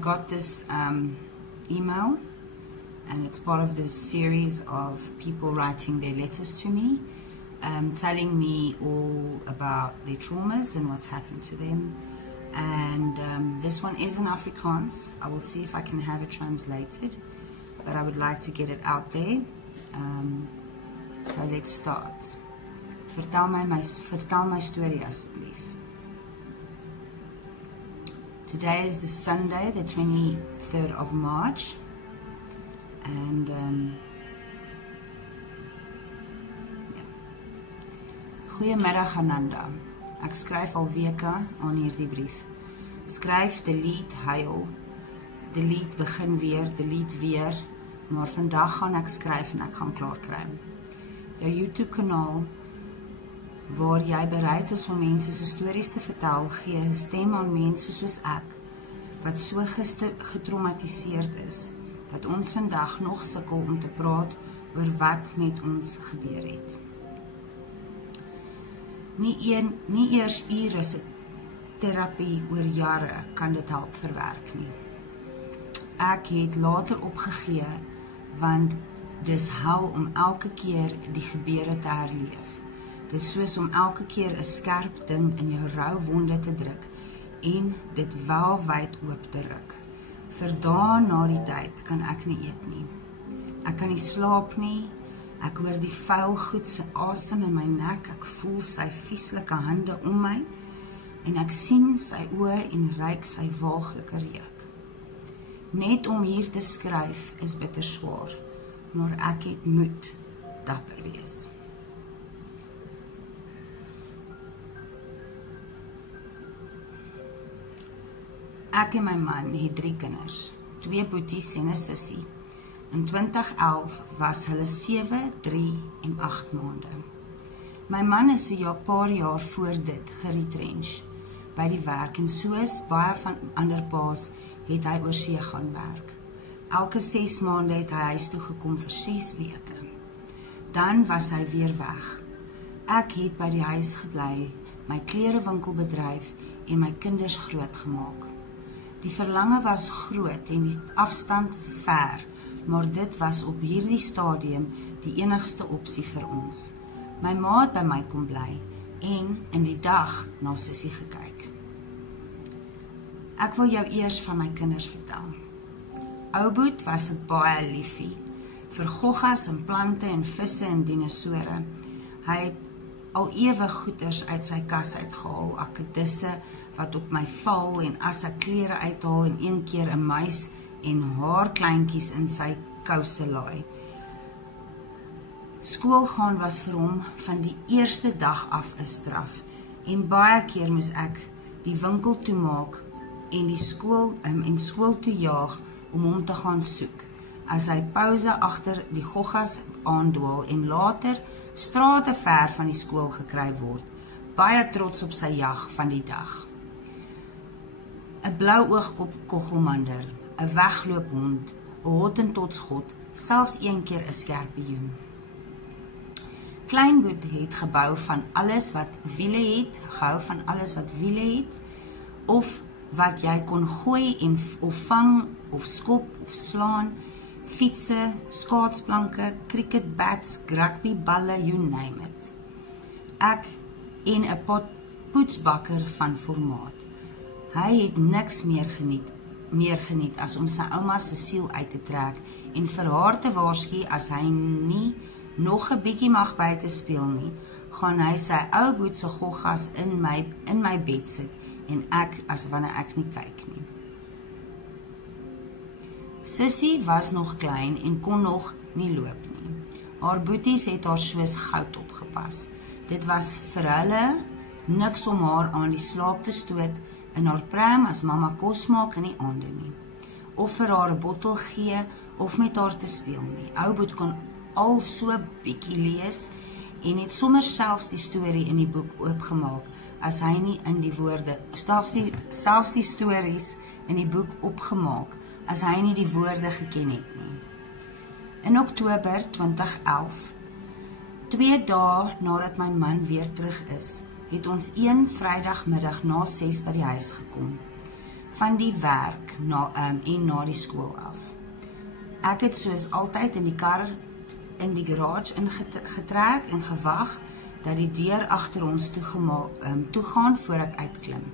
got this email, and it's part of this series of people writing their letters to me, telling me all about their traumas and what's happened to them. And this one is in Afrikaans. I will see if I can have it translated, but I would like to get it out there. So let's start. Vertel my story asseblief. Today is the Sunday, the 23rd of March, and Goeiemiddag Ananda. Ek skryf al weke aan hierdie brief. Skryf, delete, huil, delete, begin weer, delete weer, maar vandag gaan ek skryf en ek gaan klaar kry. Jou YouTube kanaal, waar jy bereid is om mense se stories te vertel, gee 'n stem aan mense soos ek, wat so getraumatiseerd is, dat ons vandag nog sukkel om te praat oor wat met ons gebeur het. Nie eers ure se terapie oor jare kan dit help verwerk nie. Ek het later opgegee, want dis hel om elke keer die gebeure te herleef. Dit is soos om elke keer 'n skerp ding in jou rou wonde te druk en dit wyd oop te ruk. Vir dae na die tyd kan ek nie eet nie. Ek kan nie slaap nie. Ek hoor die vuil goed se asem in my nek. Ek voel sy vieslike hande om my en ek sien sy oë en ruik sy waaglike reuk. Net om hier te skryf is bitter swaar, maar ek het moet dapper wees. Ek en my man het 3 kinders, 2 boeties en 'n sussie. In 2011 was hulle 7, 3 en 8 maande. My man is 'n paar jaar voor dit geretrench by die werk en soos baie van ander paas het hy oor see gaan werk. Elke 6 maande het hy huis toe gekom vir 6 weke. Dan was hy weer weg. Ek het by die huis gebly, my klerewinkel bedryf en my kinders grootgemaak. Die verlange was groot en die afstand ver, maar dit was op hierdie stadium die enigste opsie vir ons. My ma het by my kom bly en in die dag na sussie gekyk. Ek wil jou eers van my kinders vertel. Ouboet was 'n baie liefie vir goggas en plante en visse en dinosore. Hy het al ewig goeders uit sy kas uitgehaal, akedisse wat op my val en as ek klere uithaal en een keer 'n muis en haar kleintjies in sy kouse laai. Skool gaan was vir hom van die eerste dag af 'n straf en baie keer moes ek die winkel toemaak en die skool toe jaag om hom te gaan soek, as hy pouse agter die goggas aandwaal en later strate ver van die skool gekry word, baie trots op sy jag van die dag. 'n blou oogkop koggelmander, 'n wegloophond, 'n hottentotsgod, selfs een keer 'n skerpioen. Kleinboet het gehou van alles wat wiele het, of wat jy kon gooi en of vang, of skop, of slaan, fietsse, skaatsplanke, cricketbats, rugbyballe, you name it. Ek en 'n poetsbakker van formaat. Hy het niks meer geniet as om sy ouma se siel uit te trek en vir haar te waarsku as hy nie nog 'n bietjie mag buite speel nie, gaan hy sy ou boet se goggas in my bed sit en ek as wanneer ek nie kyk nie. Sussie was nog klein en kon nog nie loop nie. Haar boeties het haar soos goud opgepas. Dit was vir hulle niks om haar aan die slaap te stoot in haar pram as mamma kos maak in die aande nie, of vir haar 'n bottel gee of met haar te speel nie. Ouboet kon al so bietjie lees en het sommer selfs die storie in die boek oopgemaak as hy nie in die woorde, selfs die stories in die boek opgemaak as hy nie die woorde geken het nie. In Oktober 2011, 2 dae nadat my man weer terug is, het ons een Vrydagmiddag na 6 by die huis gekom. van die werk en na die skool af. Ek het soos altyd in die kar in die garage ingetrek en gewag dat die deur agter ons toegaan voor ek uitklim.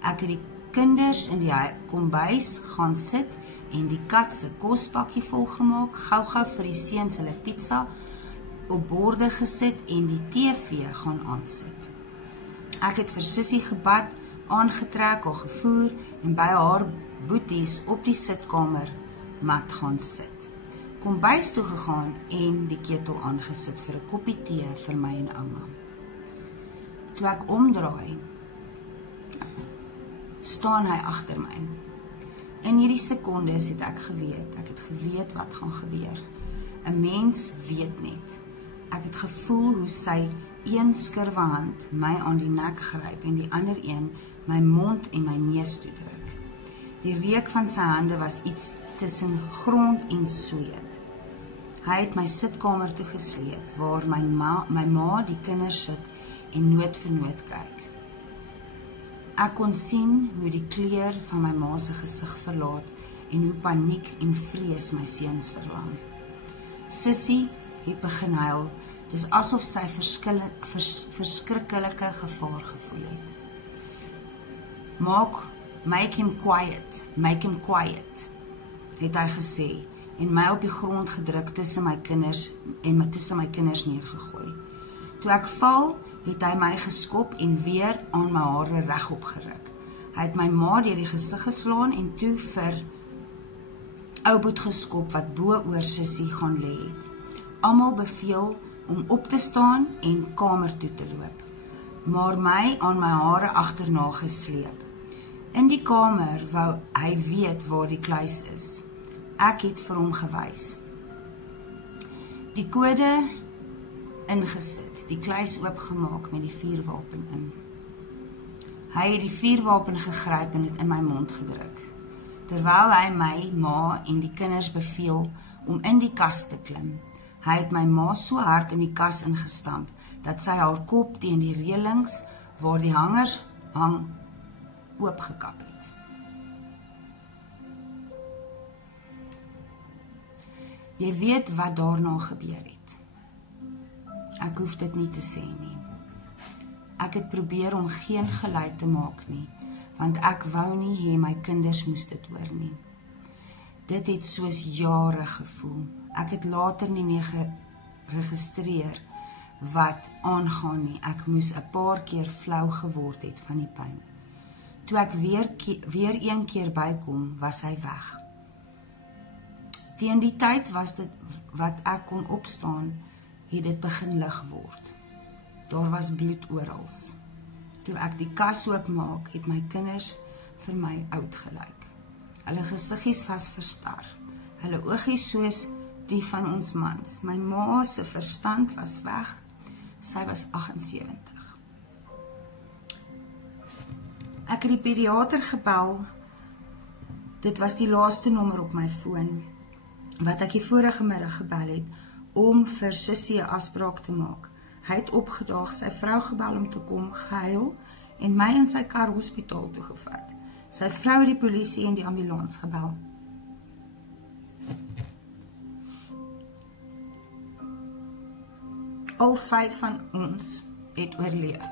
Ek het die kinders in die kombuis gaan sit en die kat se kospakkie volgemaak, gou-gou vir die seuns hulle pizza op borde gesit en die TV gaan aansit. Ek het vir Sissie gebad, aangetrek, haar gevoer en by haar boeties op die sitkamer mat gaan sit. Kombuis toe gegaan en die ketel aangesit vir 'n koppie tee vir my en ouma. Toe ek omdraai, staan hy agter my. In hierdie sekondes het ek geweet wat gaan gebeur. 'n Mens weet net. Ek het gevoel hoe sy een skurwe hand my aan die nek gryp en die ander een my mond en my neus toedruk. Die reuk van sy hande was iets tussen grond en sweet. Hy het my sitkamer toe gesleep waar my ma die kinders sit en noot vir noot kyk. Ek kon sien hoe die kleur van my ma se gesig verlaat en hoe paniek en vrees my seuns verlam. Sissie het begin huil, dis asof sy verskriklike gevaar gevoel het. Make him quiet, het hy gesê en my op die grond gedruk tussen my kinders neergegooi. Toe ek val, het hy my geskop en weer aan my hare regop geruk. Hy het my ma deur die gesig geslaan en toe vir Ouboet geskop wat bo oor Sissie gaan lê het. Almal beveel om op te staan en kamer toe te loop, maar my aan my hare agterna gesleep. In die kamer wou hy weet waar die kluis is. Ek het vir hom gewys. Die kode ingesit, die kluis oopgemaak met die vuurwapen in. Hy het die vuurwapen gegryp en dit in my mond gedruk, terwyl hy my ma en die kinders beveel om in die kas te klim. Hy het my ma so hard in die kas ingestamp, dat sy haar kop teen die reëlings waar die hangers hang oopgekap het. Jy weet wat daarna gebeur het. Ek hoef dit nie te sê nie. Ek het probeer om geen geluid te maak nie, want ek wou nie hê my kinders moes dit hoor nie. Dit het soos jare gevoel. Ek het later nie meer geregistreer wat aangaan nie. Ek moes 'n paar keer flou geword het van die pyn. Toe ek weer een keer bykom, was hy weg. Teen die tyd was dit wat ek kon opstaan, het dit begin lig word. Daar was bloed orals. Toe ek die kas oopmaak, het my kinders vir my oud gelyk. Hulle gesiggies was verstar. Hulle oogies soos die van ons mans. My ma se verstand was weg. Sy was 78. Ek het die pediater gebel. Dit was die laaste nommer op my foon, wat ek die vorige middag gebel het, om vir Sissie 'n afspraak te maak. Hy het opgedaag, sy vrou gebel om te kom, gehuil, en my in sy kar hospitaal toegevat. Sy vrou het die polisie en die ambulans gebel. Al 5 van ons het oorleef.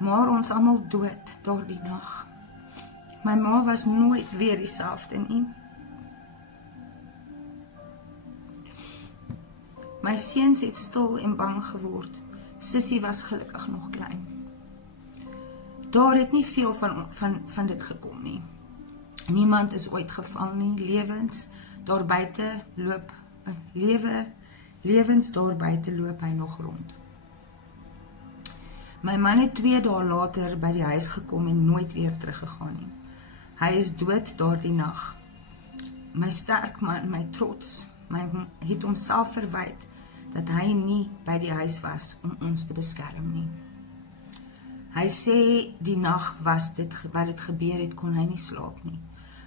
Maar ons almal dood daardie nag. My ma was nooit weer dieselfde nie. My seuns het stil en bang geword. Sissie was gelukkig nog klein. Daar het nie veel van dit gekom nie. Niemand is ooit gevang nie. Lewens daar buite loop hy nog rond. My man het 2 dae later by die huis gekom en nooit weer teruggegaan nie. Hy is dood daardie nag. My sterk man, my trots, het homself verwyd dat hy nie by die huis was om ons te beskerm nie. Hy sê die nag wat dit gebeur het, kon hy nie slaap nie,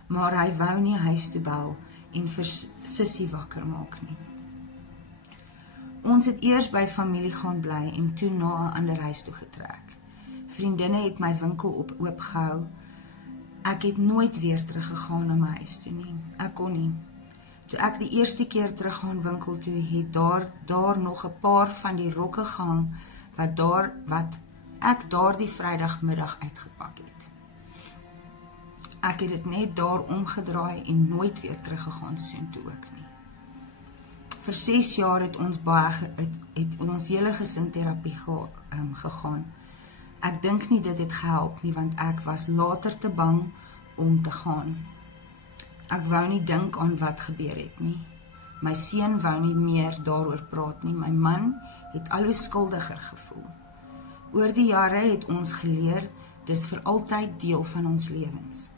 maar hy wou nie huis toe bel en vir Sissie wakker maak nie. Ons het eers by familie gaan bly en toe na 'n ander huis toe getrek. Vriendinne het my winkel oopgehou Ek het nooit weer teruggegaan na my huis toe nie. Ek kon nie. Toe ek die eerste keer terug gaan winkel toe, het daar nog 'n paar van die rokke gehang wat ek daardie Vrydagmiddag uitgepak het. Ek het dit net daar omgedraai en nooit weer teruggegaan soontoe ook nie. Vir 6 jaar het ons hele gesin terapie gegaan. Ek dink nie dit het gehelp nie, want ek was later te bang om te gaan. Ek wou nie dink aan wat gebeur het nie. My seun wou nie meer daaroor praat nie. My man het al hoe skuldiger gevoel. Oor die jare het ons geleer, dis vir altyd deel van ons lewens.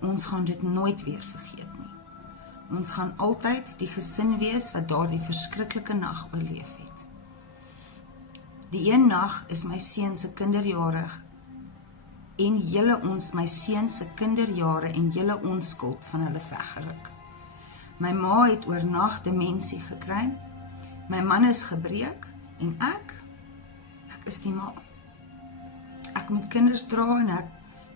Ons gaan dit nooit weer vergeet nie. Ons gaan altyd die gesin wees wat daardie verskriklike nag oorleef het. Die een nag is my seun se kinderjare en my seun se kinderjare en hele onskuld van hulle weggeruk. My ma het oornag demensie gekry, my man is gebreek en ek is die ma. Ek moet kinders dra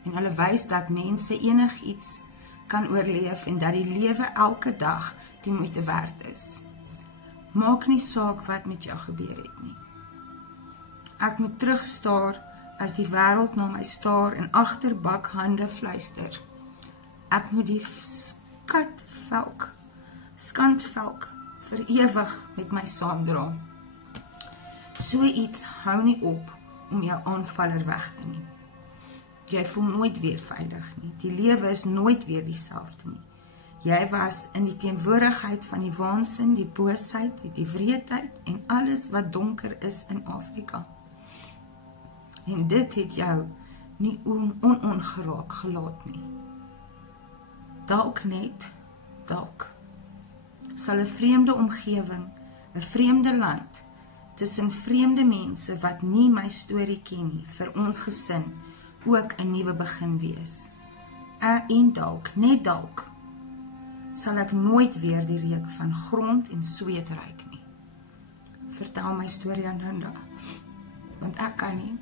en hulle wys dat mense enigiets kan oorleef en dat die lewe elke dag die moeite werd is. Maak nie saak wat met jou gebeur het nie. Ek moet terugstaar as die wêreld na my staar en agterbak hande fluister. Ek moet die skandvelk vir ewig met my saamdra. So iets hou nie op om jou aanvaller weg te neem. Jy voel nooit weer veilig nie. Die lewe is nooit weer dieselfde nie. Jy was in die teenwoordigheid van die waansin, die boosheid, die wreedheid en alles wat donker is in Afrika. En dit het jou nie onongeraak gelaat nie. Dalk sal 'n vreemde omgewing, 'n vreemde land, tussen vreemde mense wat nie my storie ken nie, vir ons gesin ook 'n nuwe begin wees. En net dalk, sal ek nooit weer die reuk van grond en sweet ruik nie. Vertel my storie aan Linda, want ek kan nie.